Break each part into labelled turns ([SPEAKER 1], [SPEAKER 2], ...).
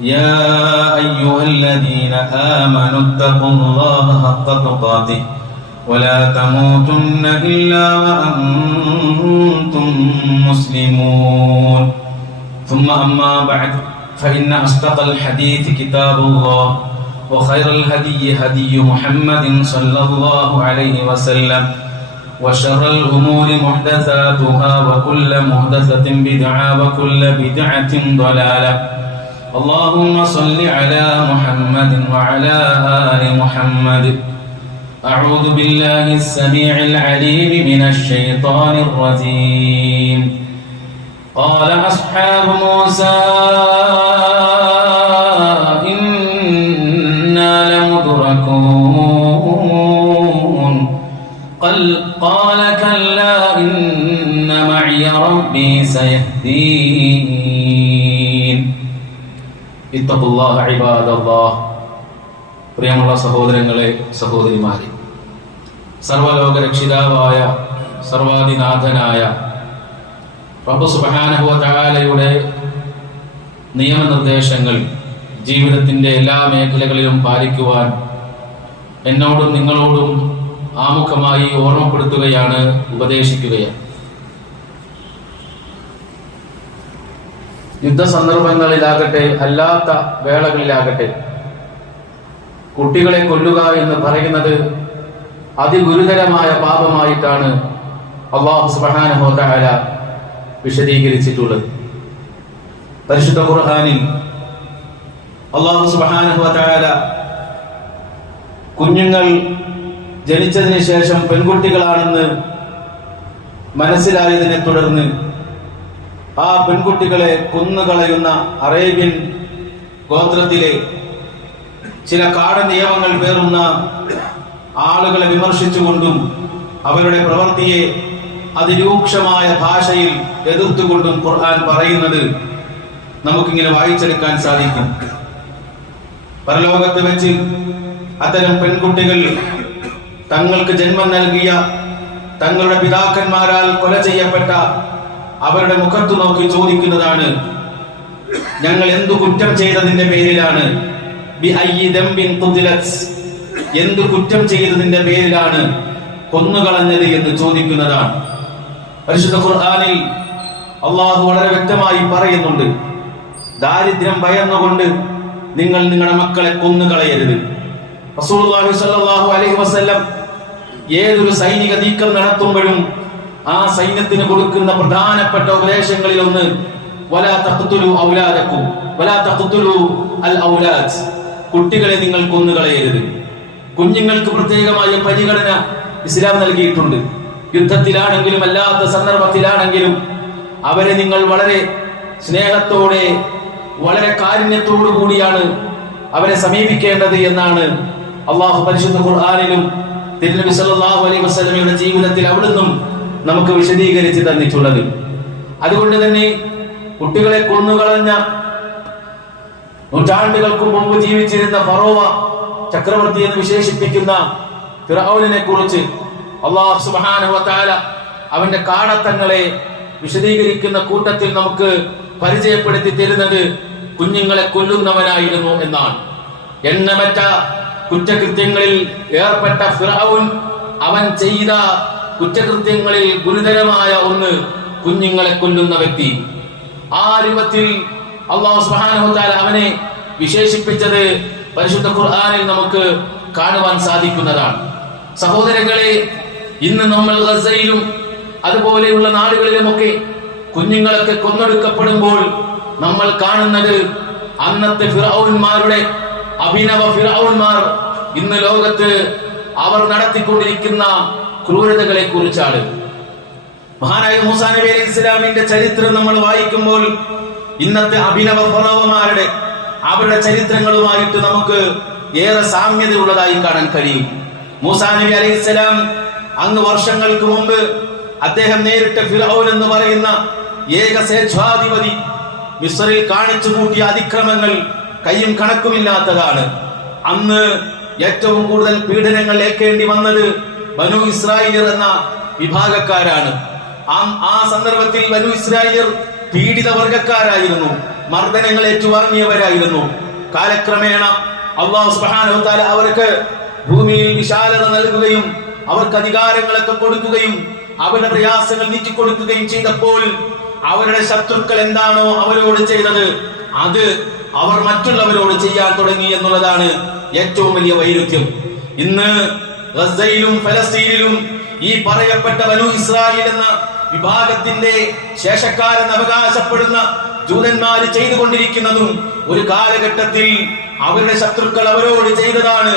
[SPEAKER 1] يا أيها الذين آمنوا اتقوا الله حق تقاته ولا تموتن إلا وأنتم مسلمون. ثم أما بعد فإن أصدق الحديث كتاب الله وخير الهدي هدي محمد صلى الله عليه وسلم وشر الأمور محدثاتها وكل محدثة بدعة وكل بدعة ضلالة. اللهم صل على محمد وعلى آل محمد. أعوذ بالله السميع العليم من الشيطان الرجيم. قال أصحاب موسى إنا لمدركون. قل قال كلا إن معي ربي سيهدين. പ്രിയമുള്ള സഹോദരങ്ങളെ സഹോദരിമാരെ. സർവലോക രക്ഷിതാവായ സർവാധിനാഥനായ റബ്ബ് നിയമനിർദ്ദേശങ്ങൾ ജീവിതത്തിന്റെ എല്ലാ മേഖലകളിലും പാലിക്കുവാൻ എന്നോടും നിങ്ങളോടും ആമുഖമായി ഓർമ്മപ്പെടുത്തുകയാണ് ഉപദേശിക്കുകയാണ്. യുദ്ധസന്ദർഭങ്ങളിലാകട്ടെ അല്ലാത്ത വേളകളിലാകട്ടെ കുട്ടികളെ കൊല്ലുക എന്ന് പറയുന്നത് അതിഗുരുതരമായ പാപമായിട്ടാണ് അള്ളാഹു തആല വിശദീകരിച്ചിട്ടുള്ളത്. പരിശുദ്ധ ഖുർഹാനിൽ അള്ളാഹു തആല കുഞ്ഞുങ്ങൾ ജനിച്ചതിന് ശേഷം പെൺകുട്ടികളാണെന്ന് മനസ്സിലായതിനെ തുടർന്ന് ആ പെൺകുട്ടികളെ കൊന്നുകളയുന്ന അറേബ്യൻ ഗോത്രത്തിലെ ചില കാട നിയമങ്ങൾ പേറുന്ന ആളുകളെ വിമർശിച്ചുകൊണ്ടും അവരുടെ പ്രവൃത്തിയെ അതിരൂക്ഷമായ ഭാഷയിൽ എതിർത്തുകൊണ്ടും ഖുർആൻ പറയുന്നത് നമുക്കിങ്ങനെ വായിച്ചെടുക്കാൻ സാധിക്കും. പരലോകത്ത് വെച്ച് അത്തരം പെൺകുട്ടികൾ തങ്ങൾക്ക് ജന്മം നൽകിയ തങ്ങളുടെ പിതാക്കന്മാരാൽ കൊല ചെയ്യപ്പെട്ട അവരുടെ മുഖത്ത് നോക്കി ചോദിക്കുന്നതാണ് ഞങ്ങൾ എന്തു കുറ്റം ചെയ്തതിന്റെ പേരിലാണ്? എന്തു കുറ്റം ചെയ്തതിന്റെ പേരിലാണ് കൊന്നുകളഞ്ഞത് എന്ന് ചോദിക്കുന്നതാണ്. പരിശുദ്ധ ഖുർആാനിൽ അള്ളാഹു വളരെ വ്യക്തമായി പറയുന്നുണ്ട് ദാരിദ്ര്യം ഭയന്നുകൊണ്ട് നിങ്ങൾ നിങ്ങളുടെ മക്കളെ കൊന്നുകളയരുത്. സ്വല്ലല്ലാഹു അലൈഹി വസല്ലം ഏതൊരു സൈനിക നീക്കം നടത്തുമ്പോഴും ആ സൈന്യത്തിന് കൊടുക്കുന്ന പ്രധാനപ്പെട്ട ഉപദേശങ്ങളിൽ ഒന്ന് വലാ തഖ്തുലു വലാ കുട്ടികളെ നിങ്ങൾ കൊന്നുകളയരുത് കുഞ്ഞുങ്ങൾക്ക് പ്രത്യേകമായ പരിഗണന ഇസ്ലാം നൽകിയിട്ടുണ്ട്. യുദ്ധത്തിലാണെങ്കിലും അല്ലാത്ത സന്ദർഭത്തിലാണെങ്കിലും അവരെ നിങ്ങൾ വളരെ സ്നേഹത്തോടെ വളരെ കാരുണ്യത്തോടു കൂടിയാണ് അവരെ സമീപിക്കേണ്ടത് എന്നാണ് അള്ളാഹു പരിശുദ്ധ ഖുർആാനിലും തിരുനബി സല്ലല്ലാഹു അലൈഹി വസല്ലമയുടെ ജീവിതത്തിൽ അവിടുന്നും നമുക്ക് വിശദീകരിച്ച് തന്നിട്ടുള്ളത്. അതുകൊണ്ട് തന്നെ കുട്ടികളെ കൊന്നുകളഞ്ഞ നൂറ്റാണ്ടുകൾക്ക് മുമ്പ് ജീവിച്ചിരുന്ന ഫറോവ ചക്രവർത്തി എന്ന് വിശേഷിപ്പിക്കുന്ന ഫിറൌലിനെ കുറിച്ച് അള്ളാഹു സുബ്ഹാനഹു വതആല അവന്റെ കാടത്തങ്ങളെ വിശദീകരിക്കുന്ന കൂട്ടത്തിൽ നമുക്ക് പരിചയപ്പെടുത്തി തരുന്നത് കുഞ്ഞുങ്ങളെ കൊല്ലുന്നവനായിരുന്നു എന്നാണ്. എണ്ണമറ്റ കുറ്റകൃത്യങ്ങളിൽ ഏർപ്പെട്ട ഫിറൌൻ അവൻ ചെയ്ത കുറ്റകൃത്യങ്ങളിൽ ഗുരുതരമായ ഒന്ന് കുഞ്ഞുങ്ങളെ കൊല്ലുന്ന വ്യക്തി. ആ രൂപത്തിൽ അള്ളാഹു സുബ്ഹാനഹു തആല അവനെ വിശേഷിപ്പിച്ചത് പരിശുദ്ധ ഖുർആാനിൽ നമുക്ക് കാണുവാൻ സാധിക്കുന്നതാണ്. സഹോദരങ്ങളെ ഇന്ന് നമ്മൾ ഗസയിലും അതുപോലെയുള്ള നാടുകളിലുമൊക്കെ കുഞ്ഞുങ്ങളൊക്കെ കൊന്നൊടുക്കപ്പെടുമ്പോൾ നമ്മൾ കാണുന്നത് അന്നത്തെ ഫിറൌന്മാരുടെ അഭിനവ ഫിറൌന്മാർ ഇന്ന് ലോകത്ത് അവർ നടത്തിക്കൊണ്ടിരിക്കുന്ന ക്രൂരതകളെ കുറിച്ചാണ് മഹാനായ മൂസാ നബി അലൈഹി ഇസ്ലാമിന്റെ ചരിത്രം നമ്മൾ വായിക്കുമ്പോൾ ഇന്നത്തെ അഭിനവ ഫറവമാരുടെ അവരുടെ ചരിത്രങ്ങളുമായിട്ട് നമുക്ക് ഏറെ സാമ്യതയുള്ളതായി കാണാൻ കഴിയും. മൂസാ നബി അലൈഹിസ്സലാം അങ്ങ് വർഷങ്ങൾക്ക് മുമ്പ് അദ്ദേഹം നേരിട്ട ഫിറൌൻ എന്ന് പറയുന്ന ഏക സ്വേച്ഛാധിപതി മിസ്രിൽ കാണിച്ചു കൂട്ടിയ അതിക്രമങ്ങൾ കയ്യും കണക്കുമില്ലാത്തതാണ്. അന്ന് ഏറ്റവും കൂടുതൽ പീഡനങ്ങൾ ഏൽക്കേണ്ടി വന്നത് ബനു ഇസ്രായേലിയർ എന്ന വിഭാഗക്കാരാണ്. ആ സന്ദർഭത്തിൽ ബനു ഇസ്രായേലിയർ പീഡിത വർഗക്കാരായിരുന്നു മർദ്ദനങ്ങൾ ഏറ്റുവാങ്ങിയവരായിരുന്നു. കാലക്രമേണ അള്ളാഹു തആല അവർക്ക് ഭൂമിയിൽ വിശാലത നൽകുകയും അവർക്ക് അധികാരങ്ങളൊക്കെ കൊടുക്കുകയും അവരുടെ പ്രയാസങ്ങൾ നീക്കിക്കൊടുക്കുകയും ചെയ്തപ്പോൾ അവരുടെ ശത്രുക്കൾ എന്താണോ അവരോട് ചെയ്തത് അത് അവർ മറ്റുള്ളവരോട് ചെയ്യാൻ തുടങ്ങി എന്നുള്ളതാണ് ഏറ്റവും വലിയ വൈരുദ്ധ്യം. ഇന്ന് ഗസയിലും ഫലസ്തീനിലും ഈ പറയപ്പെട്ട വനു ഇസ്രായേൽ എന്ന വിഭാഗത്തിന്റെ ശേഷക്കാരെന്ന് അവകാശപ്പെടുന്ന ജൂതന്മാര് ചെയ്തുകൊണ്ടിരിക്കുന്നതും ഒരു കാലഘട്ടത്തിൽ അവരുടെ ശത്രുക്കൾ അവരോട് ചെയ്തതാണ്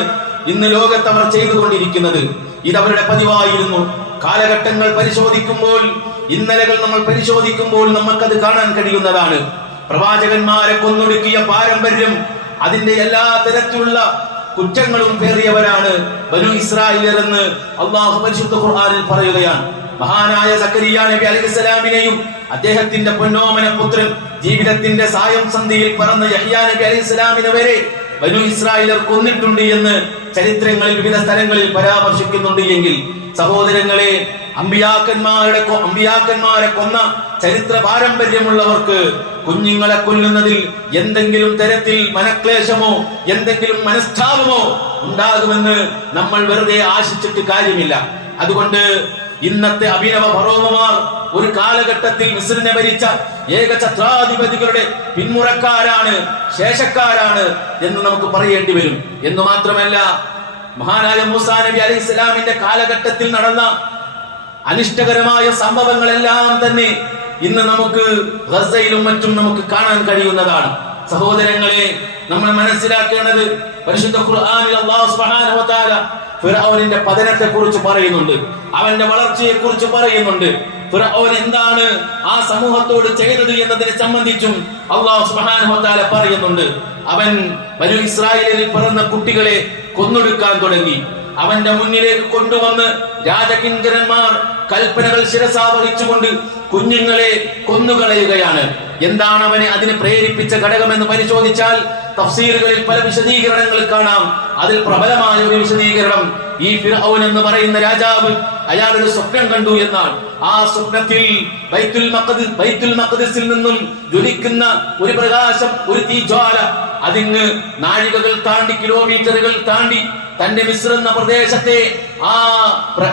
[SPEAKER 1] ഇന്ന് ലോകത്ത് അവർ ചെയ്തുകൊണ്ടിരിക്കുന്നത്. ഇത് അവരുടെ പതിവായിരുന്നു. കാലഘട്ടങ്ങൾ പരിശോധിക്കുമ്പോൾ ഇന്നലകൾ നമ്മൾ പരിശോധിക്കുമ്പോൾ നമുക്കത് കാണാൻ കഴിയുന്നതാണ്. പ്രവാചകന്മാരെ കൊന്നൊടുക്കിയ പാരമ്പര്യം അതിന്റെ എല്ലാ തരത്തിലുള്ള കുറ്റങ്ങളും പേറിയവരാണ് ബനു ഇസ്രായേലർ എന്ന് അള്ളാഹു പരിശുദ്ധ ഖുർആനിൽ പറയുകയാണ്. മഹാനായ സക്കരിയ നബി അലൈഹിസ്സലാമിനെയും അദ്ദേഹത്തിന്റെ പൊന്നോമന പുത്രൻ ജീവിതത്തിന്റെ സായം സന്ധിയിൽ പറന്ന യഹ്യാ നബി അലൈഹിസ്സലാമിനെ വരെ ബനു ഇസ്രായേലർ കൊന്നിട്ടുണ്ട് എന്ന് ചരിത്രങ്ങളിൽ വിവിധ സ്ഥലങ്ങളിൽ പരാമർശിക്കുന്നുണ്ട് എങ്കിൽ സഹോദരങ്ങളെ അമ്പിയാക്കന്മാരുടെ അമ്പിയാക്കന്മാരെ കൊന്ന ചരിത്ര പാരമ്പര്യമുള്ളവർക്ക് കുഞ്ഞുങ്ങളെ കൊല്ലുന്നതിൽ എന്തെങ്കിലും തരത്തിൽ മനക്ലേശമോ എന്തെങ്കിലും മനസ്താപമോ ഉണ്ടാകുമെന്ന് നമ്മൾ വെറുതെ ആശിച്ചിട്ട് കാര്യമില്ല. അതുകൊണ്ട് ഇന്നത്തെ അഭിനവ ഭറോമമാർ ഒരു കാലഘട്ടത്തിൽ മിസ്രിനെ ഭരിച്ച ഏക ഏകഛത്രാധിപതികളുടെ പിന്മുറക്കാരാണ് ശേഷക്കാരാണ് എന്ന് നമുക്ക് പറയേണ്ടി വരും. എന്ന് മാത്രമല്ല മഹാനായ മൂസാ നബി അലൈഹി ഇസ്ലാമിന്റെ കാലഘട്ടത്തിൽ നടന്ന അനിഷ്ടകരമായ സംഭവങ്ങളെല്ലാം തന്നെ ഇന്ന് നമുക്ക് ഗസയിലും മറ്റും നമുക്ക് കാണാൻ കഴിയുന്നതാണ്. സഹോദരങ്ങളെ നമ്മൾ മനസ്സിലാക്കേണ്ടത് പരിശുദ്ധ ഖുർആനിൽ അല്ലാഹു വ തആല പതനത്തെ കുറിച്ച് പറയുന്നുണ്ട്. അവന്റെ വളർച്ചയെ കുറിച്ച് പറയുന്നുണ്ട്. ഫിർഔൻ എന്താണ് ആ സമൂഹത്തോട് ചെയ്തത് എന്നതിനെ സംബന്ധിച്ചും അള്ളാഹു സുബ്ഹാനഹു വ തആല പറയുന്നുണ്ട്. അവൻ ബനു ഇസ്രായേലിൽ പിറന്ന കുട്ടികളെ കൊന്നൊടുക്കാൻ തുടങ്ങി. അവന്റെ മുന്നിലേക്ക് കൊണ്ടുവന്ന് രാജകിങ്കരന്മാർ കൽപ്പനകൾ ശിരസാവഹിച്ചുകൊണ്ട് കുഞ്ഞുങ്ങളെ കൊന്നുകളയുകയാണ്. എന്താണ് അവനെ അതിന് പ്രേരിപ്പിച്ച ഘടകമെന്ന് പരിശോധിച്ചാൽ തഫ്സീലുകളിൽ പല വിശദീകരണങ്ങൾ കാണാം. അതിൽ പ്രബലമായ ഒരു വിശദീകരണം ഈ ഫിർഔൻ എന്ന് പറയുന്ന രാജാവ് അയാൾ ഒരു സ്വപ്നം കണ്ടു എന്നാണ് ആ സ്വപ്നത്തിൽ ബൈത്തുൽ ബൈത്തുൽ മഖദിസിൽ നിന്നും ജ്വലിക്കുന്ന ഒരു പ്രകാശം ഒരു തീജ്വാല അതിന് നാഴികകൾ താണ്ടി കിലോമീറ്ററുകൾ താണ്ടി തന്റെ മിശ്രുന്ന പ്രദേശത്തെ ആ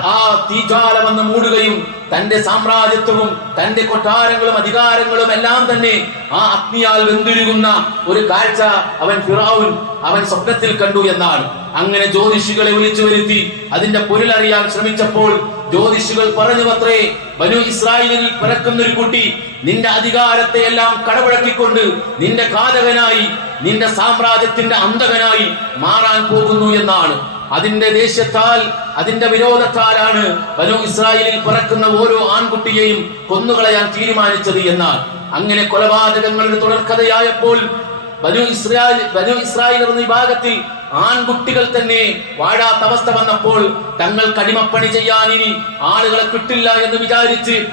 [SPEAKER 1] ആ തീജ്വാല വന്ന് മൂടുകയും തന്റെ സാമ്രാജ്യത്വവും തന്റെ കൊട്ടാരങ്ങളും അധികാരങ്ങളും എല്ലാം തന്നെ ആ അഗ്നിയാൽ വെന്തുരുകുന്ന ഒരു കാഴ്ച അവൻ ഫിറാവുൻ അവൻ സ്വപ്നത്തിൽ കണ്ടു എന്നാണ് അങ്ങനെ ജ്യോതിഷികളെ വിളിച്ചു വരുത്തി അതിന്റെ പൊരുളറിയാൻ ശ്രമിച്ചപ്പോൾ ജ്യോതിഷികൾ പറഞ്ഞു അത്രേ ബനു ഇസ്രായേലിൽ പിറക്കുന്ന ഒരു കുട്ടി നിന്റെ അധികാരത്തെ എല്ലാം കടപുഴക്കിക്കൊണ്ട് നിന്റെ ഘാതകനായി നിന്റെ സാമ്രാജ്യത്തിന്റെ അന്തകനായി മാറാൻ പോകുന്നു എന്നാണ്. അതിന്റെ ദേഷ്യത്താൽ അതിന്റെ വിരോധത്താലാണ് ബനു ഇസ്രായേലിൽ പിറക്കുന്ന ഓരോ ആൺകുട്ടിയെയും കൊന്നുകളയാൻ തീരുമാനിച്ചത് എന്നാൽ. അങ്ങനെ കൊലപാതകങ്ങളുടെ തുടർക്കഥയായപ്പോൾ ബനു ഇസ്രായേൽ ബനു ഇസ്രായേൽ എന്ന വിഭാഗത്തിൽ ആൺകുട്ടികൾ തന്നെ വാഴാത്ത അവസ്ഥ വന്നപ്പോൾ തങ്ങൾ കടിമപ്പണി ചെയ്യാൻ ഇനി ആളുകളെ കിട്ടില്ല എന്ന് വിചാരിച്ച്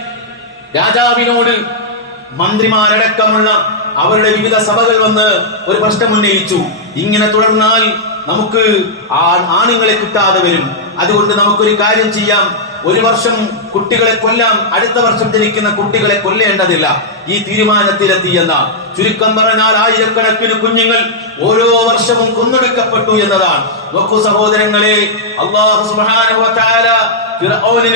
[SPEAKER 1] രാജാവിനോട് മന്ത്രിമാരടക്കമുള്ള അവരുടെ വിവിധ സഭകൾ വന്ന് ഒരു പ്രശ്നം ഉന്നയിച്ചു. ഇങ്ങനെ തുടർന്നാൽ നമുക്ക് ആ ആണുങ്ങളെ കിട്ടാതെ വരും. അതുകൊണ്ട് നമുക്കൊരു കാര്യം ചെയ്യാം. ഒരു വർഷം കുട്ടികളെ കൊല്ലാം അടുത്ത വർഷം ജനിക്കുന്ന കുട്ടികളെ കൊല്ലേണ്ടതില്ല. ഈ തീരുമാനത്തിലെത്തി എന്ന ചുരുക്കം പറഞ്ഞാൽ ആയിരക്കണക്കിന് കുഞ്ഞുങ്ങൾ ഓരോ വർഷവും കൊന്നെടുക്കപ്പെട്ടു എന്നതാണ്. നോക്കൂ സഹോദരങ്ങളെ അള്ളാഹു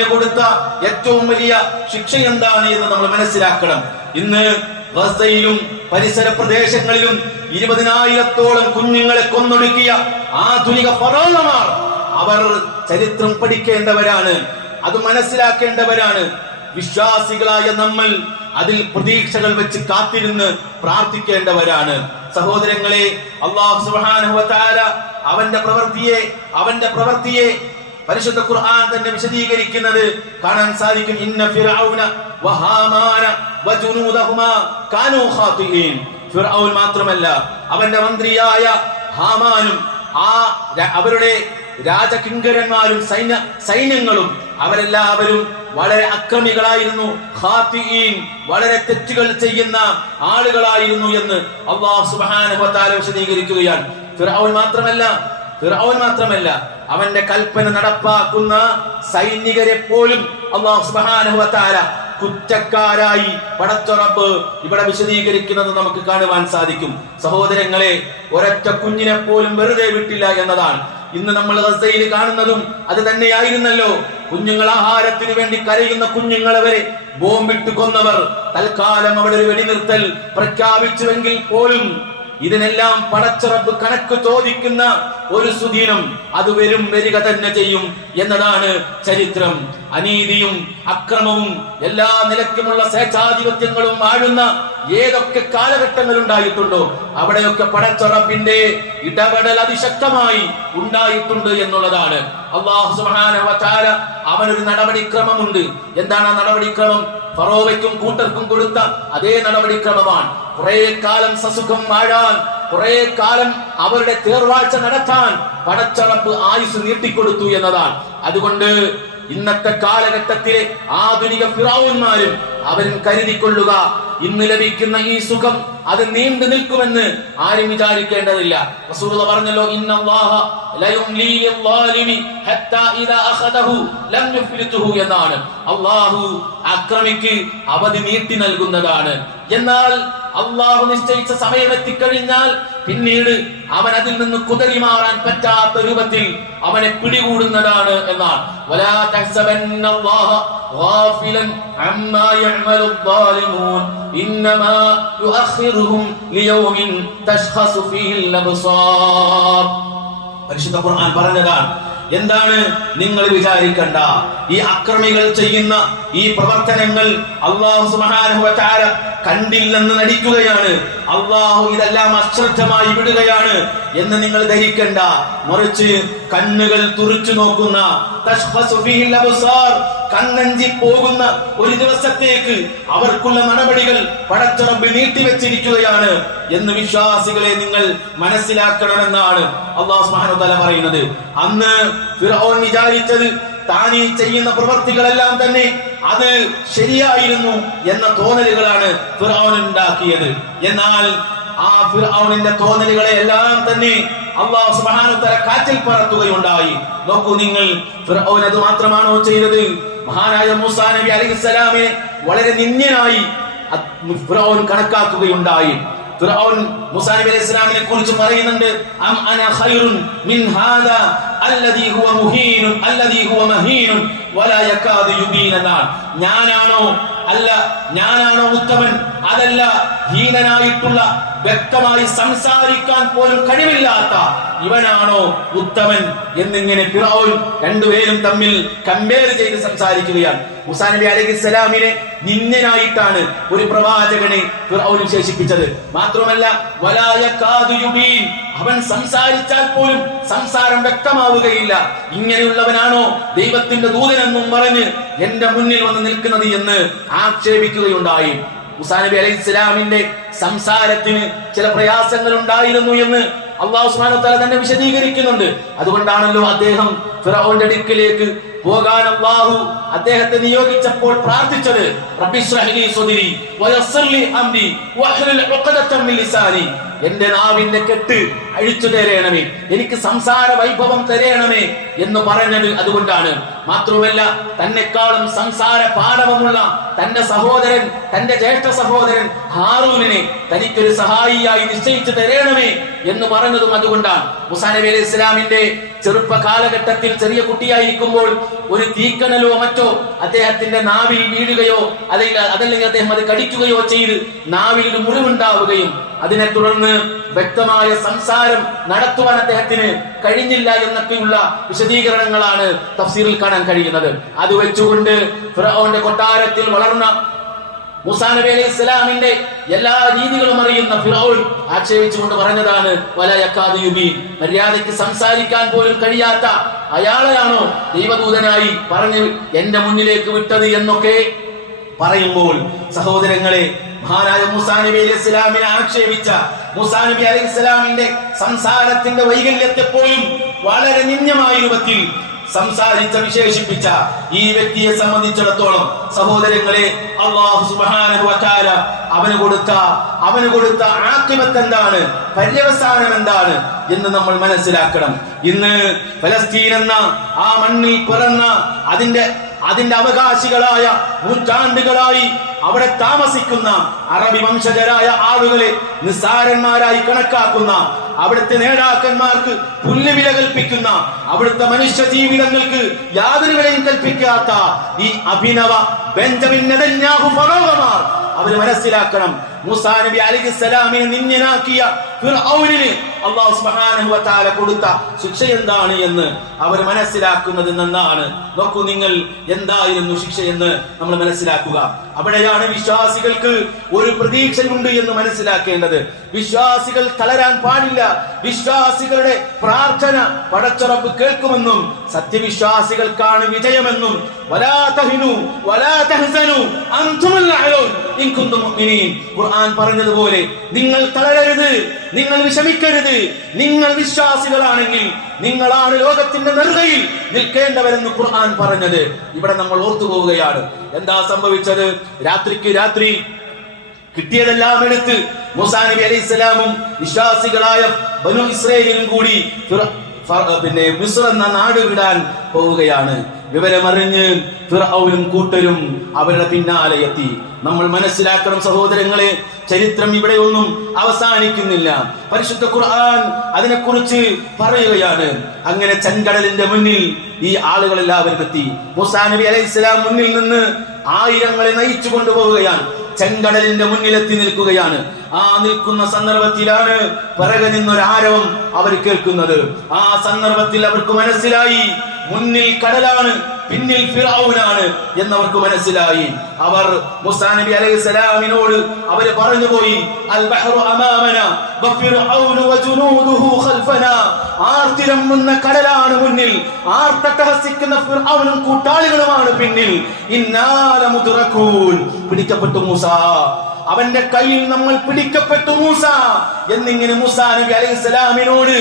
[SPEAKER 1] കൊടുത്ത ഏറ്റവും വലിയ ശിക്ഷ എന്താണ് എന്ന് നമ്മൾ മനസ്സിലാക്കണം. ഇന്ന് ഗസയിലും പരിസര പ്രദേശങ്ങളിലും ഇരുപതിനായിരത്തോളം കുഞ്ഞുങ്ങളെ കൊന്നൊടുക്കിയ ആധുനിക ഫറോണമാർ. അവർ ചരിത്രം പഠിക്കേണ്ടവരാണ്. അത് മനസ്സിലാക്കേണ്ടവരാണ്. വിശ്വാസികളായ നമ്മൾ അതിൽ പ്രതീക്ഷകൾ വെച്ച് കാത്തിരുന്ന് പ്രാർത്ഥിക്കേണ്ടവരാണ്. സഹോദരങ്ങളെ അള്ളാഹു വ അവന്റെ പ്രവൃത്തിയെ അവന്റെ പ്രവൃത്തിയെ പരിശുദ്ധ ഖുർആൻ തന്നെ വിശദീകരിക്കുന്നത് കാണാൻ സാധിക്കും. ഇന്ന ഫിർഔന വഹാമാന വജുനൂദഹുമാ കാനൂ ഖാതിഈൻ ഫിർഔൻ മാത്രമല്ല അവന്റെ മന്ത്രിയായ ഹാമാനും ആ അവരുടെ രാജകിങ്കരന്മാരും സൈന്യ സൈന്യങ്ങളും അവരെല്ലാവരും വളരെ അക്രമികളായിരുന്നു. വളരെ തെറ്റുകൾ ചെയ്യുന്ന ആളുകളായിരുന്നു എന്ന് അള്ളാഹു തആല വിശദീകരിക്കുകയാണ്. ഫിറൌൻ മാത്രമല്ല ഫിറൌൻ മാത്രമല്ല അവന്റെ കൽപ്പന നടപ്പാക്കുന്ന സൈനികരെ പോലും അള്ളാഹു തആല കുറ്റക്കാരായി പടച്ചുറപ്പ് ഇവിടെ വിശദീകരിക്കുന്നത് നമുക്ക് കാണുവാൻ സാധിക്കും. സഹോദരങ്ങളെ ഒരൊറ്റ കുഞ്ഞിനെ പോലും വെറുതെ വിട്ടില്ല എന്നതാണ്. ഇന്ന് നമ്മൾ ഗസയിൽ കാണുന്നതും അത് തന്നെയായിരുന്നല്ലോ. കുഞ്ഞുങ്ങൾ ആഹാരത്തിന് വേണ്ടി കരയുന്ന കുഞ്ഞുങ്ങളെ വരെ ബോംബിട്ട് കൊന്നവർ. തൽക്കാലം അവിടെ ഒരു വെടിനിർത്തൽ പ്രഖ്യാപിച്ചുവെങ്കിൽ പോലും ഇതിനെല്ലാം പടച്ചറബ് കണക്ക് ചോദിക്കുന്ന ഒരു സുദീനം അത് വരും വരിക തന്നെ ചെയ്യും എന്നതാണ് ചരിത്രം. അനീതിയും അക്രമവും എല്ലാ നിലക്കുമുള്ള സ്വേച്ഛാധിപത്യങ്ങളും ആഴുന്ന ഏതൊക്കെ കാലഘട്ടങ്ങൾ ഉണ്ടായിട്ടുണ്ടോ അവിടെയൊക്കെ പടച്ചറപ്പിന്റെ ഇടപെടൽ അതിശക്തമായി ഉണ്ടായിട്ടുണ്ട് എന്നുള്ളതാണ്. അള്ളാഹു സുഹാന അവനൊരു നടപടിക്രമമുണ്ട്. എന്താണ് ആ നടപടിക്രമം? ഫറോവയ്ക്കും കൂട്ടർക്കും കൊടുത്ത അതേ നടപടിക്രമമാണ്. കുറെ കാലം സസുഖം വാഴാൻ കുറെ കാലം അവരുടെ തേർവാഴ്ച നടത്താൻ പടച്ചളപ്പ് ആയുസ് നീട്ടിക്കൊടുത്തു എന്നതാണ്. അതുകൊണ്ട് ഇന്നത്തെ കാലഘട്ടത്തിലെ ആധുനിക ഫിറാവുന്മാരും അവരും കരുതിക്കൊള്ളുക ഇന്ന് ലഭിക്കുന്ന ഈ സുഖം അത് നീണ്ടു നിൽക്കുമെന്ന് ആരും വിചാരിക്കേണ്ടതില്ല. റസൂലുള്ള പറഞ്ഞല്ലോ എന്നാണ്. അള്ളാഹു അക്രമിക്ക് അവധി നീട്ടി നൽകുന്നതാണ്. എന്നാൽ അള്ളാഹു നിശ്ചയിച്ച സമയം എത്തിക്കഴിഞ്ഞാൽ പിന്നീട് അവൻ അതിൽ നിന്ന് കുതറി മാറാൻ പറ്റാത്ത രൂപത്തിൽ അവനെ പിടികൂടുന്നതാണ് എന്നാണ്. പറഞ്ഞതാണ് എന്താണ് നിങ്ങൾ വിചാരിക്കണ്ട? ഈ അക്രമികൾ ചെയ്യുന്ന ഈ പ്രവർത്തനങ്ങൾ അള്ളാഹു തആല കണ്ടില്ലെന്ന് നടിക്കുകയാണ്. അള്ളാഹു ഇതെല്ലാം അശ്രദ്ധമായി വിടുകയാണ് എന്ന് നിങ്ങൾ ധരിക്കണ്ട മറിച്ച് കണ്ണുകൾ തുറിച്ചു നോക്കുന്ന കണ്ണഞ്ചി പോകുന്ന ഒരു ദിവസത്തേക്ക് അവർക്കുള്ള നടപടികൾ പടച്ചുറപ്പ് നീട്ടിവെച്ചിരിക്കുകയാണ് എന്ന് വിശ്വാസികളെ നിങ്ങൾ മനസ്സിലാക്കണമെന്നാണ് അള്ളാഹു സുബ്ഹാനഹു തല പറയുന്നത്. അന്ന് ഫിർഔൻ വിചാരിച്ചത് താൻ ഈ ചെയ്യുന്ന പ്രവൃത്തികളെല്ലാം തന്നെ അത് ശരിയായിരുന്നു എന്ന തോന്നലുകളാണ് ഫിറോൻ ഉണ്ടാക്കിയത്. എന്നാൽ ആ ഫിറോനിന്റെ തോന്നലുകളെ എല്ലാം തന്നെ അള്ളാഹു തആല കാറ്റിൽ പറത്തുകയുണ്ടായി. നോക്കൂ നിങ്ങൾ ഫിറോൻ അത് മാത്രമാണോ ചെയ്തത്? മഹാനായ മൂസാ നബി അലൈഹിസ്സലാമിനെ വളരെ നിന്ദ്യനായി ഫിറോൻ കണക്കാക്കുകയുണ്ടായി. ഫിർഔൻ മൂസാ നബി അലൈഹി സ്വലാമിനെ കുറിച്ച് പറയുന്നുണ്ട് അം അന ഖൈറുൻ മിൻ ഹാദാ അല്ലദീ ഹുവ മുഹീനുൻ അല്ലദീ ഹുവ മഹീനുൻ വലാ യകാദു യുബീൻ എന്നാണ് ഞാനാണോ? അല്ല ഞാനാണോ ഉത്തമൻ? അതല്ല ഹീനനായിട്ടുള്ള വ്യക്തമായി സംസാരിക്കാൻ പോലും കഴിവില്ലാത്ത ഇവനാണോ ഉത്തമൻ എന്നിങ്ങനെ ഫിറൗൻ രണ്ടുപേരും തമ്മിൽ കമ്പയർ ചെയ്ത് സംസാരിക്കുകയാണ്. മുസാ നബി അലൈഹി സ്വലാമിനെ നിന്ദനായിട്ടാണ് ഒരു പ്രവാചകനെ ഫിറൗൻ വിശേഷിപ്പിച്ചത്. മാത്രമല്ല വലായ യുബീൻ. അവൻ സംസാരിച്ചാൽ പോലും സംസാരം വ്യക്തമാവുകയില്ല. ഇങ്ങനെയുള്ളവനാണോ ദൈവത്തിന്റെ ദൂതനെന്നും പറഞ്ഞ് എന്റെ മുന്നിൽ വന്ന് നിൽക്കുന്നത് എന്ന് ആക്ഷേപിക്കുകയുണ്ടായി. മുസാ നബി അലൈഹി ഇസ്ലാമിന്റെ സംസാരത്തിന് ചില പ്രയാസങ്ങൾ ഉണ്ടായിരുന്നു എന്ന് അള്ളാഹു സുബ്ഹാനഹു വ തആല തന്നെ വിശദീകരിക്കുന്നുണ്ട്. അതുകൊണ്ടാണല്ലോ അദ്ദേഹം ഫിറോന്റെ അടുക്കിലേക്ക് പോകാൻ അള്ളാഹു അദ്ദേഹത്തെ നിയോഗിച്ചപ്പോൾ പ്രാർത്ഥിച്ചത്. റബ്ബി സ്വദ്രി അംരി ലിസാനി എന്റെ നാവിന്റെ കെട്ട് അഴിച്ചു തരേണമേ. എനിക്ക് സംസാര വൈഭവം തരേണമേ എന്ന് പറഞ്ഞത് അതുകൊണ്ടാണ്. മാത്രമല്ല തന്നെക്കാളും സംസാര പാഠവമുള്ള തന്റെ സഹോദരൻ തന്റെ ജ്യേഷ്ഠ സഹോദരൻ ഹാറൂനിനെ തനിക്കൊരു സഹായിയായി നിശ്ചയിച്ചു തരേണമേ എന്ന് പറഞ്ഞതും അതുകൊണ്ടാണ്. മുസാ അലി അലൈഹി ഇസ്ലാമിന്റെ ചെറുപ്പ കാലഘട്ടത്തിൽ ചെറിയ കുട്ടിയായിരിക്കുമ്പോൾ ഒരു തീക്കനലോ മറ്റോ അദ്ദേഹത്തിന്റെ നാവിൽ വീഴുകയോ അല്ലെങ്കിൽ അതല്ലെങ്കിൽ അദ്ദേഹം അത് കടിക്കുകയോ ചെയ്ത് നാവിൽ ഒരു മുറിവുണ്ടാവുകയും അതിനെ തുടർന്ന് വ്യക്തമായ സംസാരം നടത്തുവാൻ അദ്ദേഹത്തിന് കഴിഞ്ഞില്ല എന്നൊക്കെയുള്ള വിശദീകരണങ്ങളാണ് തഫ്സീറിൽ കാണാൻ കഴിയുന്നത്. അത് വെച്ചുകൊണ്ട് ഫിറോന്റെ കൊട്ടാരത്തിൽ വളർന്ന മൂസാ നബി ഇസ്ലാമിന്റെ എല്ലാ രീതികളും അറിയുന്ന ഫിറോൾ ആക്ഷേപിച്ചുകൊണ്ട് പറഞ്ഞതാണ് മര്യാദയ്ക്ക് സംസാരിക്കാൻ പോലും കഴിയാത്ത അയാളെയാണോ ദൈവദൂതനായി പറഞ്ഞ് എന്റെ മുന്നിലേക്ക് വിട്ടത് എന്നൊക്കെ പറയുമ്പോൾ സഹോദരങ്ങളെ മഹാനായ മുസാ നബി ഇസ്ലാമിനെ ആക്ഷേപിച്ച മുസാ നബി അലൈഹി ഇസ്ലാമിന്റെ സംസാരത്തിന്റെ വൈകല്യത്തെ പോലും വളരെ നിന്യമായ രൂപത്തിൽ സംസാരിച്ച വിശേഷിപ്പിച്ച ഈ വ്യക്തിയെ സംബന്ധിച്ചിടത്തോളം സഹോദരങ്ങളെ അള്ളാഹു തആല അവന് കൊടുത്ത അവന് കൊടുത്ത ആക്കിബത്ത് എന്താണ്? പര്യവസാനം എന്താണ്? എന്ന് നമ്മൾ മനസ്സിലാക്കണം. ഇന്ന് ഫലസ്തീൻ എന്ന ആ മണ്ണിൽ പിറന്ന അതിന്റെ അതിന്റെ അവകാശികളായ നൂറ്റാണ്ടുകളായി അവിടെ താമസിക്കുന്ന അറബി വംശജരായ ആളുകളെ നിസ്സാരന്മാരായി കണക്കാക്കുന്ന അവിടുത്തെ നേതാക്കന്മാർക്ക് പുല്ലുവില കൽപ്പിക്കുന്ന അവിടുത്തെ മനുഷ്യ ജീവിതങ്ങൾക്ക് യാതൊരു വിലയും കൽപ്പിക്കാത്ത ഈ അഭിനവ ബെഞ്ചമിൻ നെതന്യാഹു ഫറോവമാർ അവർ മനസ്സിലാക്കണം. മൂസാ നബി അലിസ്സലാമിനെ നിന്യനാക്കിയ ഫിർഔനിന് അള്ളാഹു സുബ്ഹാനഹു വ തആല കൊടുത്ത ശിക്ഷ എന്താണ് എന്ന് അവർ മനസ്സിലാക്കുന്നത് നന്നാണ്. നോക്കൂ നിങ്ങൾ എന്തായിരുന്നു ശിക്ഷ എന്ന് നമ്മൾ മനസ്സിലാക്കുക. അവിടെയാണ് വിശ്വാസികൾക്ക് ഒരു പ്രതീക്ഷയുണ്ട് എന്ന് മനസ്സിലാക്കേണ്ടത്. വിശ്വാസികൾ തളരാൻ പാടില്ല. വിശ്വാസികളുടെ പ്രാർത്ഥന പടച്ചുറപ്പ് കേൾക്കുമെന്നും സത്യവിശ്വാസികൾക്കാണ് വിജയമെന്നും. വലാ തഹിനു വലാ തഹ്സനു അൻതുമുൽ ഇൻ മുഅ്മിനീൻ. ഖുർആൻ പറഞ്ഞതുപോലെ നിങ്ങൾ തളരരുത് നിങ്ങൾ വിഷമിക്കരുത്. നിങ്ങൾ വിശ്വാസികളാണെങ്കിൽ നിങ്ങളാണ് ലോകത്തിന്റെ നെറുകയിൽ നിൽക്കേണ്ടവരെന്ന് ഖുർആൻ പറഞ്ഞത് ഇവിടെ നമ്മൾ ഓർത്തു പോവുകയാണ്. എന്താ സംഭവിച്ചത്? രാത്രിക്ക് രാത്രി കിട്ടിയതെല്ലാം എടുത്ത് മൂസാ നബി അലൈഹി സ്വലാമും വിശ്വാസികളായ ബനു ഇസ്രയേലും കൂടി പിന്നെ മിസ്ർ എന്ന നാട് വിടാൻ പോവുകയാണ്. വിവരമറിഞ്ഞ് ഫിറൌനും കൂട്ടരും അവരുടെ പിന്നാലെ എത്തി. നമ്മൾ മനസ്സിലാക്കണം സഹോദരങ്ങളെ ചരിത്രം ഇവിടെയൊന്നും അവസാനിക്കുന്നില്ല. പരിശുദ്ധ ഖുർആൻ അതിനെക്കുറിച്ച് പറയുകയാണ്. അങ്ങനെ ചെങ്കടലിന്റെ മുന്നിൽ ഈ ആളുകൾ എല്ലാവരും എത്തി. മുസാ നബി അലൈഹിസ്സലാം മുന്നിൽ നിന്ന് ആയിരങ്ങളെ നയിച്ചു കൊണ്ടുപോവുകയാണ് ചെങ്കടലിന്റെ മുന്നിലെത്തി നിൽക്കുകയാണ്. ആ നിൽക്കുന്ന സന്ദർഭത്തിലാണ് പിറകെ നിന്നൊരാരവം അവർ കേൾക്കുന്നത്. ആ സന്ദർഭത്തിൽ അവർക്ക് മനസ്സിലായി മുന്നിൽ കടലാണ് പിന്നിൽ ഫിറൌനാണ് എന്നവർക്ക് മനസ്സിലായി. അവർ മുസാ നബി അലൈഹി സ്വലാമിനോട് അവർ പറഞ്ഞുപോയി അൽ ബഹ്റു അമാമന വഫിർഔനു വജുനൂദുഹു ഖൽഫനാ. ആർത്തിരമ്പുന്ന കടലാണ് മുന്നിൽ ആർത്തട്ടഹസിക്കുന്ന ഫിർഔനും കൂട്ടാളികളുമാണ് പിന്നിൽ. ഇന്നാല മുദ്റകൂൻ പിടിക്കപ്പെട്ടു മൂസ അവന്റെ കയ്യിൽ നമ്മൾ പിടിക്കപ്പെട്ടു മൂസ. എന്നിങ്ങനെ മൂസാ നബി അലൈഹി സ്വലാമിനോട്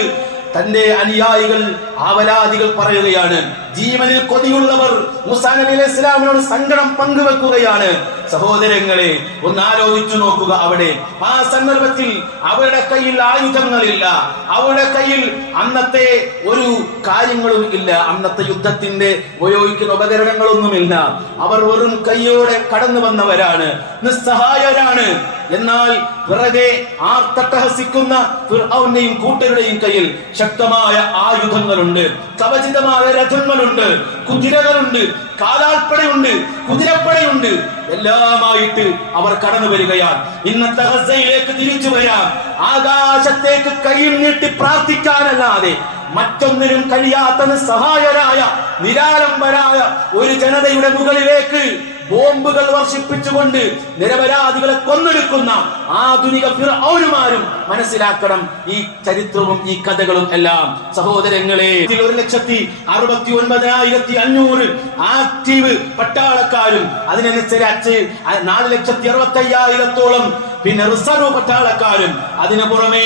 [SPEAKER 1] തന്റെ അനുയായികൾ ആവലാദികൾ പറയുകയാണ്. ജീവനിൽ കൊതിയുള്ളവർ മുസാ അലൈഹി ഇസ്ലാമിനോട് സങ്കടം പങ്കുവെക്കുകയാണ്. സഹോദരങ്ങളെ ഒന്ന് ആലോചിച്ചു നോക്കുക അവിടെ. ആ സന്ദർഭത്തിൽ അവരുടെ കയ്യിൽ ആയുധങ്ങളില്ല. അവരുടെ കയ്യിൽ അന്നത്തെ ഒരു കാര്യങ്ങളും ഇല്ല. അന്നത്തെ യുദ്ധത്തിന്റെ ഉപയോഗിക്കുന്ന ഉപകരണങ്ങളൊന്നുമില്ല. അവർ വെറും കയ്യോടെ കടന്നു വന്നവരാണ് നിസ്സഹായരാണ്. എന്നാൽ പിറകെ ആർത്തട്ടഹസിക്കുന്ന ഫിർഔന്റെയും കൂട്ടരുടെയും കയ്യിൽ ശക്തമായ ആയുധങ്ങളുണ്ട് കവചിതമായ രഥങ്ങളുണ്ട് കുതിരകളുണ്ട് കാലാൾപ്പടയുണ്ട് കുതിരപ്പടയുണ്ട്. എല്ലാമായിട്ട് അവർ കടന്നു വരികയാണ്. ഇന്നത്തെ ഹസയിലേക്ക് തിരിച്ചു വരാം. ആകാശത്തേക്ക് കൈയിൽ നീട്ടി പ്രാർത്ഥിക്കാനല്ലാതെ മറ്റൊന്നിനും കഴിയാത്ത സഹായരായ നിരാലംബരായ ഒരു ജനതയുടെ മുകളിലേക്ക് ബോംബുകൾ വർഷിപ്പിച്ചുകൊണ്ട് നിരപരാധികളെ കൊന്നെടുക്കുന്ന ആധുനിക ഫിറഔനുമാരും മനസ്സിലാക്കണം ഈ ചരിത്രവും ഈ കഥകളും എല്ലാം. സഹോദരങ്ങളെ ഒരു ലക്ഷത്തി അറുപത്തി ഒൻപതിനായിരത്തി അഞ്ഞൂറ് ആക്റ്റീവ് പട്ടാളക്കാരും അതിനനുസരിച്ച് നാല് ലക്ഷത്തി അറുപത്തി അയ്യായിരത്തോളം പിന്നെ റിസർവ് പട്ടാളക്കാരും അതിനു പുറമേ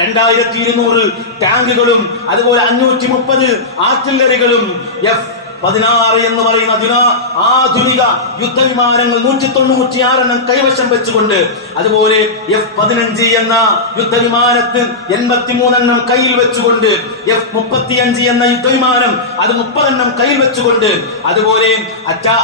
[SPEAKER 1] രണ്ടായിരത്തി ഇരുന്നൂറ് ടാങ്കുകളും അതുപോലെ അഞ്ഞൂറ്റി മുപ്പത് ആർട്ടില്ലറികളും എഫ് പതിനാറ് എന്ന് പറയുന്ന അതിന ആധുനിക യുദ്ധവിമാനങ്ങൾ നൂറ്റി തൊണ്ണൂറ്റി ആറെണ്ണം കൈവശം വെച്ചുകൊണ്ട് അതുപോലെ എഫ് പതിനഞ്ച് എന്ന യുദ്ധവിമാനത്തിൽ എൺപത്തിമൂന്നെണ്ണം കയ്യിൽ വെച്ചുകൊണ്ട് എഫ് മുപ്പത്തിയഞ്ച് എന്ന യുദ്ധവിമാനം അത് മുപ്പതെണ്ണം കയ്യിൽ വെച്ചുകൊണ്ട് അതുപോലെ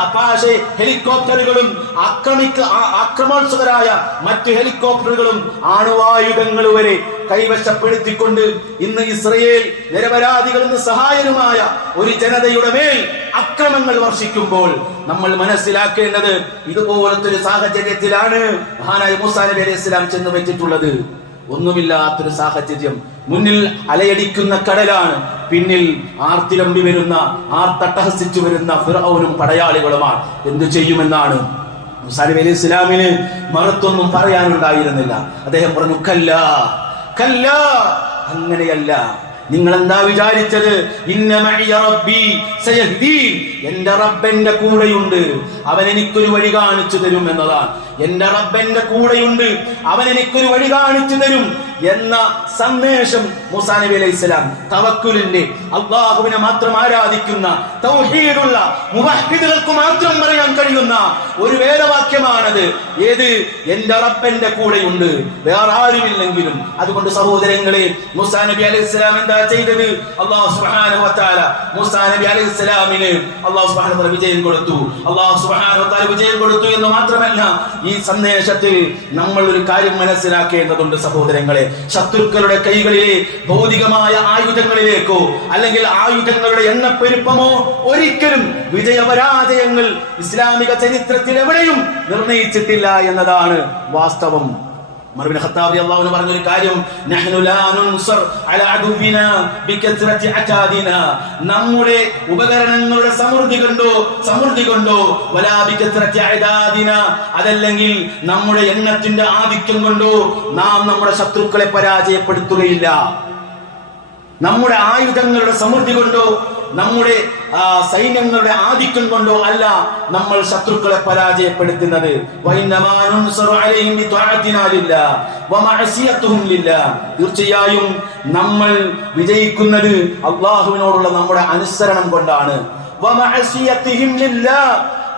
[SPEAKER 1] അപ്പാഷെ ഹെലികോപ്റ്ററുകളും ആക്രമിക്ക ആക്രമോത്സവരായ മറ്റ് ഹെലികോപ്റ്ററുകളും ആണുവായുധങ്ങൾ വരെ കൈവശപ്പെടുത്തിക്കൊണ്ട് ഇന്ന് ഇസ്രയേൽ നിരപരാധികളും സഹായനുമായ ഒരു ജനതയുടെ മേൽ അക്രമങ്ങൾ വർഷിക്കുമ്പോൾ നമ്മൾ മനസ്സിലാക്കേണ്ടത് ഇതുപോലത്തെ ഒരു സാഹചര്യത്തിലാണ് മഹാനായ മൂസാ നബി അലൈഹി ഇസ്ലാം ചെന്ന് വെച്ചിട്ടുള്ളത്. ഒന്നുമില്ലാത്തൊരു സാഹചര്യം. മുന്നിൽ അലയടിക്കുന്ന കടലാണ് പിന്നിൽ ആർത്തിരമ്പി വരുന്ന ആർത്തട്ടഹസിച്ചു വരുന്ന ഫിറൌനും പടയാളികളുമാണ്. എന്തു ചെയ്യുമെന്നാണ് മൂസാ നബി അലൈഹി ഇസ്ലാമിന് മറുത്തൊന്നും പറയാനുണ്ടായിരുന്നില്ല. അദ്ദേഹം പറഞ്ഞു കല്ല കല്ല അങ്ങനെയല്ല. നിങ്ങൾ എന്താ വിചാരിച്ചത് എന്റെ റബ്ബന്റെ കൂടെയുണ്ട്. അവൻ എനിക്കൊരു വഴി കാണിച്ചു തരും എന്നതാണ്. എന്റെ റബ്ബന്റെ കൂടെയുണ്ട്. അവൻ എനിക്കൊരു വഴി കാണിച്ചു തരും. എന്ന സന്ദേശം മൂസാ നബി അലൈഹി ഇസ്ലാം തവക്കുലിന്റെ അള്ളാഹുവിനെ മാത്രം ആരാധിക്കുന്ന തൗഹീദുള്ള മുവഹ്ഹിദുകൾക്ക് മാത്രം പറയാൻ കഴിയുന്ന ഒരു വേദവാക്യമാണത്. ഏത്? എന്റെ റബ്ബന്റെ കൂടെയുണ്ട്. വേറെ ആരുമില്ലെങ്കിലും. അതുകൊണ്ട് സഹോദരങ്ങളെ മൂസാ നബി അലൈഹി ഇസ്ലാം എന്താ ചെയ്തത്? അള്ളാഹു സുബ്ഹാനഹു വതആല മൂസാ നബി അലൈഹി ഇസ്ലാമിന് അള്ളാഹു സുബ്ഹാനഹു വിജയം കൊടുത്തു. അള്ളാഹു സുബ്ഹാനഹു വതആല വിജയം കൊടുത്തു എന്ന് മാത്രമല്ല ഈ സന്ദേശത്തിൽ നമ്മൾ ഒരു കാര്യം മനസ്സിലാക്കേണ്ടതുണ്ട് സഹോദരങ്ങളെ. ശത്രുക്കളുടെ കൈകളിലെ ഭൗതികമായ ആയുധങ്ങളിലേക്കോ അല്ലെങ്കിൽ ആയുധങ്ങളുടെ എണ്ണപ്പെരുപ്പമോ ഒരിക്കലും വിജയപരാജയങ്ങൾ ഇസ്ലാമിക ചരിത്രത്തിൽ എവിടെയും നിർണയിച്ചിട്ടില്ല എന്നതാണ് വാസ്തവം. പറഞ്ഞ ഒരു കാര്യം നഹ്നു അലാ അതാദിനാ നമ്മുടെ ഉപകരണങ്ങളുടെ സമൃദ്ധി കൊണ്ടോ? സമൃദ്ധി കൊണ്ടോ? വലാ അതാദിനാ അതല്ലെങ്കിൽ നമ്മുടെ എണ്ണത്തിന്റെ ആധിക്യം കൊണ്ടോ? നാം നമ്മുടെ ശത്രുക്കളെ പരാജയപ്പെടുത്തുകയില്ല. നമ്മുടെ ആയുധങ്ങളുടെ സമൃദ്ധി കൊണ്ടോ? നമ്മുടെ സൈന്യങ്ങളുടെ ആധിക്യം കൊണ്ടോ അല്ല നമ്മൾ ശത്രുക്കളെ പരാജയപ്പെടുത്തുന്നത്. തീർച്ചയായും നമ്മൾ വിജയിക്കുന്നത് അള്ളാഹുവിനോടുള്ള നമ്മുടെ അനുസരണം കൊണ്ടാണ്.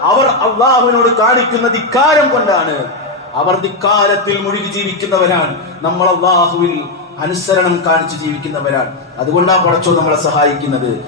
[SPEAKER 1] അവർ അള്ളാഹുവിനോട് കാണിക്കുന്ന ധിക്കാരം കൊണ്ടാണ് അവർ ധിക്കാരത്തിൽ മുഴുകി ജീവിക്കുന്നവരാണ് നമ്മൾ അള്ളാഹുവിൽ അനുസരണം കാണിച്ച് ജീവിക്കുന്നവരാണ്. അതുകൊണ്ടാണ് പടച്ചോ നമ്മളെ സഹായിക്കുന്നത്.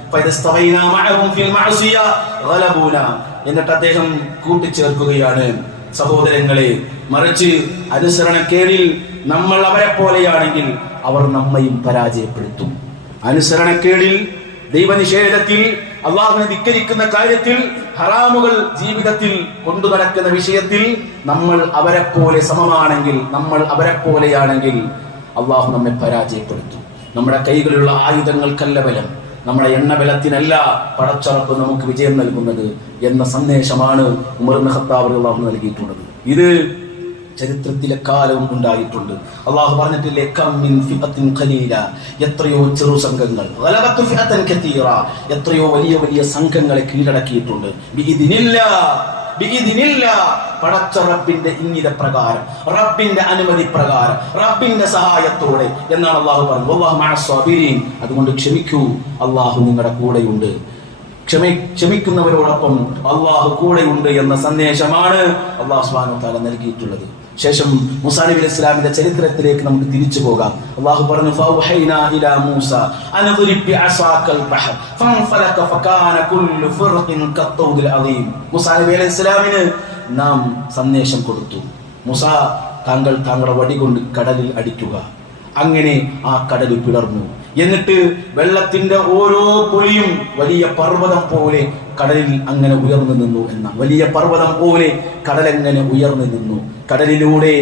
[SPEAKER 1] എന്നിട്ട് അദ്ദേഹം കൂട്ടിച്ചേർക്കുകയാണ്. സഹോദരങ്ങളെ മറിച്ച് അനുസരണക്കേടിൽ നമ്മൾ അവരെ പോലെയാണെങ്കിൽ അവർ നമ്മയും പരാജയപ്പെടുത്തും. അനുസരണക്കേടിൽ ദൈവനിഷേധത്തിൽ അള്ളാഹുവിനെ ധിക്കരിക്കുന്ന കാര്യത്തിൽ ഹറാമുകൾ ജീവിതത്തിൽ കൊണ്ടു നടക്കുന്ന വിഷയത്തിൽ നമ്മൾ അവരെ പോലെ സമമാണെങ്കിൽ നമ്മൾ അവരെ പോലെയാണെങ്കിൽ അള്ളാഹു നമ്മെ പരാജയപ്പെടുത്തും. നമ്മുടെ കൈകളിലുള്ള ആയുധങ്ങൾക്കല്ല ബലം. നമ്മുടെ എണ്ണബലത്തിനല്ല പടച്ചുറപ്പ് നമുക്ക് വിജയം നൽകുന്നത് എന്ന സന്ദേശമാണ് ഉമർ ഖത്താബ് അള്ളാഹു നൽകിയിട്ടുള്ളത്. ഇത് ചരിത്രത്തിലെ കാലവും ഉണ്ടായിട്ടുണ്ട്. അള്ളാഹു പറഞ്ഞിട്ടില്ലേ ഖലീല. എത്രയോ ചെറു സംഘങ്ങൾ. എത്രയോ വലിയ വലിയ സംഘങ്ങളെ കീഴടക്കിയിട്ടുണ്ട്. ഇതിനില്ല പടച്ച റബ്ബിന്റെ ഇംഗിത പ്രകാരം റബ്ബിന്റെ അനുമതി പ്രകാരം റബ്ബിന്റെ സഹായത്തോടെ എന്നാണ് അള്ളാഹു വല്ലാഹു മഅസ് അതുകൊണ്ട് ക്ഷമിക്കൂ അള്ളാഹു നിങ്ങളുടെ കൂടെയുണ്ട്. ക്ഷമി ക്ഷമിക്കുന്നവരോടൊപ്പം അള്ളാഹു കൂടെയുണ്ട് എന്ന സന്ദേശമാണ് അള്ളാഹു വതആല നൽകിയിട്ടുള്ളത്. ശേഷം മുസാ നബി ഇസ്ലാമിന്റെ ചരിത്രത്തിലേക്ക് നമുക്ക് തിരിച്ചു പോകാം. അള്ളാഹു പറഞ്ഞു ഇലാ മൂസ ഇസ്ലാമിന് നാം സന്ദേശം കൊടുത്തു. മുസ താങ്കൾ താങ്കളുടെ വടി കൊണ്ട് കടലിൽ അടിക്കുക. അങ്ങനെ ആ കടൽ പിളർന്നു. എന്നിട്ട് വെള്ളത്തിന്റെ ഓരോ പൊലിയും വലിയ പർവതം പോലെ കടലിൽ അങ്ങനെ ഉയർന്നു നിന്നു എന്ന വലിയ പർവതം പോലെ കടലെങ്ങനെ ഉയർന്നു നിന്നു? കടലിലൂടെ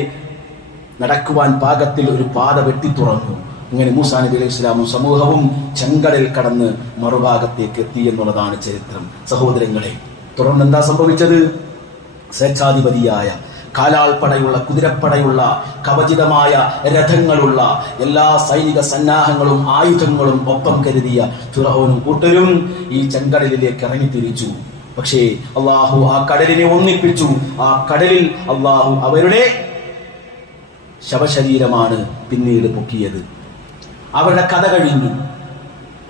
[SPEAKER 1] നടക്കുവാൻ പാകത്തിൽ ഒരു പാത വെട്ടി തുറന്നു. അങ്ങനെ മൂസാ നബി അലൈഹി ഇസ്ലാമും സമൂഹവും ചെങ്കടൽ കടന്ന് മറുഭാഗത്തേക്ക് എത്തി എന്നുള്ളതാണ് ചരിത്രം. സഹോദരങ്ങളെ തുടർന്ന് എന്താ സംഭവിച്ചത്? സ്വേച്ഛാധിപതിയായ കാലാൾപ്പടയുള്ള കുതിരപ്പടയുള്ള കവചിതമായ രഥങ്ങളുള്ള എല്ലാ സൈനിക സന്നാഹങ്ങളും ആയുധങ്ങളും ഒപ്പം കരുതിയ ഫിറഹോനും കൂട്ടരും ഈ ചെങ്കടലിലേക്ക് ഇറങ്ങി തിരിച്ചു പക്ഷേ അള്ളാഹു ആ കടലിനെ ഒന്നിപ്പിച്ചു. ആ കടലിൽ അള്ളാഹു അവരുടെ ശവശരീരമാണ് പിന്നീട് പൊക്കിയത്. അവരുടെ കഥ കഴിഞ്ഞു.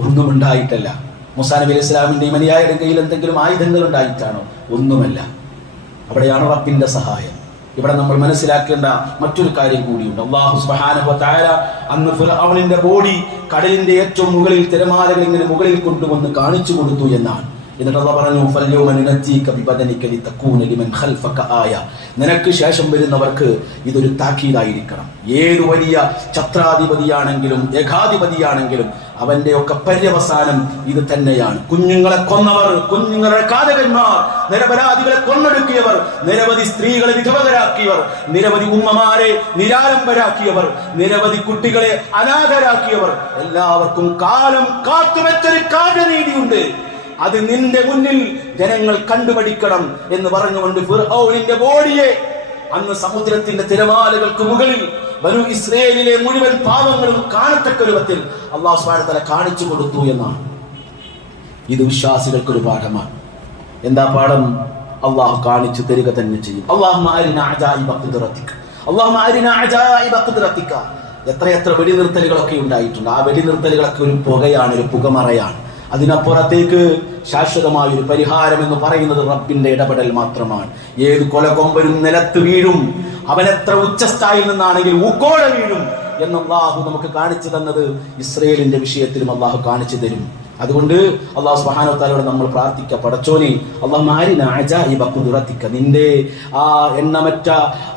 [SPEAKER 1] ഒന്നും ഉണ്ടായിട്ടല്ല മുസാ നബി അലൈഹി അനുയായിയുടെ കയ്യിൽ എന്തെങ്കിലും ആയുധങ്ങൾ ഉണ്ടായിട്ടാണോ? ഒന്നുമല്ല. അവിടെയാണ് റബ്ബിന്റെ സഹായം. ഇവിടെ നമ്മൾ മനസ്സിലാക്കേണ്ട മറ്റൊരു കാര്യം കൂടിയുണ്ട്. അള്ളാഹു സുബ്ഹാനഹു താര അന്ന് അവളിന്റെ ബോഡി കടലിന്റെ ഏറ്റവും മുകളിൽ തിരമാലകൾ ഇങ്ങനെ മുകളിൽ കൊണ്ടുവന്ന് കാണിച്ചു കൊടുത്തു എന്നാണ്. എന്നിട്ട് നിനക്ക് ശേഷം വരുന്നവർക്ക് ഇതൊരു താക്കീതായിരിക്കണം. ഏതു വലിയ ഛത്രാധിപതിയാണെങ്കിലും ഏകാധിപതിയാണെങ്കിലും അവന്റെ ഒക്കെ പര്യവസാനം ഇത് തന്നെയാണ്. കുഞ്ഞുങ്ങളെ കൊന്നവർ കുഞ്ഞുങ്ങളുടെ കാതകന്മാർ നിരപരാധികളെ കൊന്നൊടുക്കിയവർ നിരവധി സ്ത്രീകളെ വിധവകരാക്കിയവർ നിരവധി ഉമ്മമാരെ നിരാലംബരാക്കിയവർ നിരവധി കുട്ടികളെ അനാഥരാക്കിയവർ. എല്ലാവർക്കും കാലം കാത്തുവെച്ചൊരു കാലനീതിയുണ്ട്. അത് നിന്റെ മുന്നിൽ ജനങ്ങൾ കണ്ടുപഠിക്കണം എന്ന് പറഞ്ഞുകൊണ്ട് ഫിർഹൌലിന്റെ ബോഡിയെ അന്ന് സമുദ്രത്തിന്റെ തിരമാലകൾക്ക് മുകളിൽ വരു ഇസ്രയേലിലെ മുഴുവൻ പാപങ്ങളും കാണത്തക്ക രൂപത്തിൽ അള്ളാഹു വ കാണിച്ചു കൊടുത്തു എന്നാണ്. ഇത് വിശ്വാസികൾക്കൊരു പാഠമാണ്. എന്താ പാഠം? അള്ളാഹു കാണിച്ചു തരിക തന്നെ ചെയ്യും. അള്ളാഹു എത്രയെത്ര വെടിനിർത്തലുകളൊക്കെ ഉണ്ടായിട്ടുണ്ട്. ആ വെടിനിർത്തലുകളൊക്കെ ഒരു പുകയാണ് ഒരു പുകമറയാണ്. അതിനപ്പുറത്തേക്ക് ശാശ്വതമായ ഒരു പരിഹാരം എന്ന് പറയുന്നത് റബ്ബിന്റെ ഇടപെടൽ മാത്രമാണ്. ഏത് കൊലകൊമ്പരും നിലത്ത് വീഴും. അവനെത്ര ഉച്ചസ്ഥായിൽ നിന്നാണെങ്കിൽ ഊക്കോടെ വീഴും. എന്ന് അള്ളാഹു നമുക്ക് കാണിച്ചു തന്നത് ഇസ്രയേലിന്റെ വിഷയത്തിലും അള്ളാഹു കാണിച്ചു തരും. അതുകൊണ്ട് അള്ളാഹു താലയോട് നമ്മൾ പ്രാർത്ഥിക്ക പടച്ചോനെ അള്ളാഹ് മാരിന അജായിബ കുതിറത്തിക്ക നിന്റെ ആ എണ്ണമറ്റ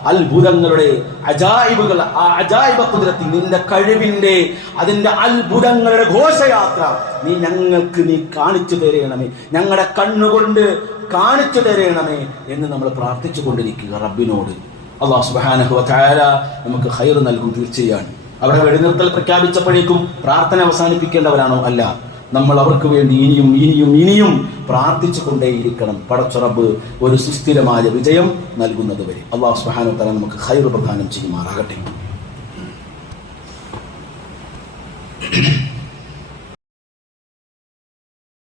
[SPEAKER 1] അത്ഭുതങ്ങളുടെ അജായിബുകൾ ആ അജായിബ കുതിരത്തി നിന്റെ കഴിവിന്റെ അതിന്റെ അത്ഭുതങ്ങളുടെ ഘോഷയാത്ര നീ ഞങ്ങൾക്ക് നീ കാണിച്ചു തരണമേ. ഞങ്ങളുടെ കണ്ണുകൊണ്ട് കാണിച്ചു തരണമേ എന്ന് നമ്മൾ പ്രാർത്ഥിച്ചു കൊണ്ടിരിക്കുക റബ്ബിനോട്. അള്ളാഹു സുബ്ഹാനഹു വതആല നമുക്ക് ഹൈർ നൽകും തീർച്ചയാണ് അവിടെ വെടിനിർത്തൽ പ്രഖ്യാപിച്ചപ്പോഴേക്കും പ്രാർത്ഥന അവസാനിപ്പിക്കേണ്ടവരാണോ? അല്ല. നമ്മൾ അവർക്ക് വേണ്ടി ഇനിയും ഇനിയും ഇനിയും പ്രാർത്ഥിച്ചു കൊണ്ടേയിരിക്കണം പടച്ചുറബ് ഒരു സുസ്ഥിരമായ വിജയം നൽകുന്നത് വരെ. അള്ളാഹു സുബ്ഹാനഹു തല നമുക്ക് ഹൈറ് പ്രധാനം ചെയ്യുമാറാകട്ടെ.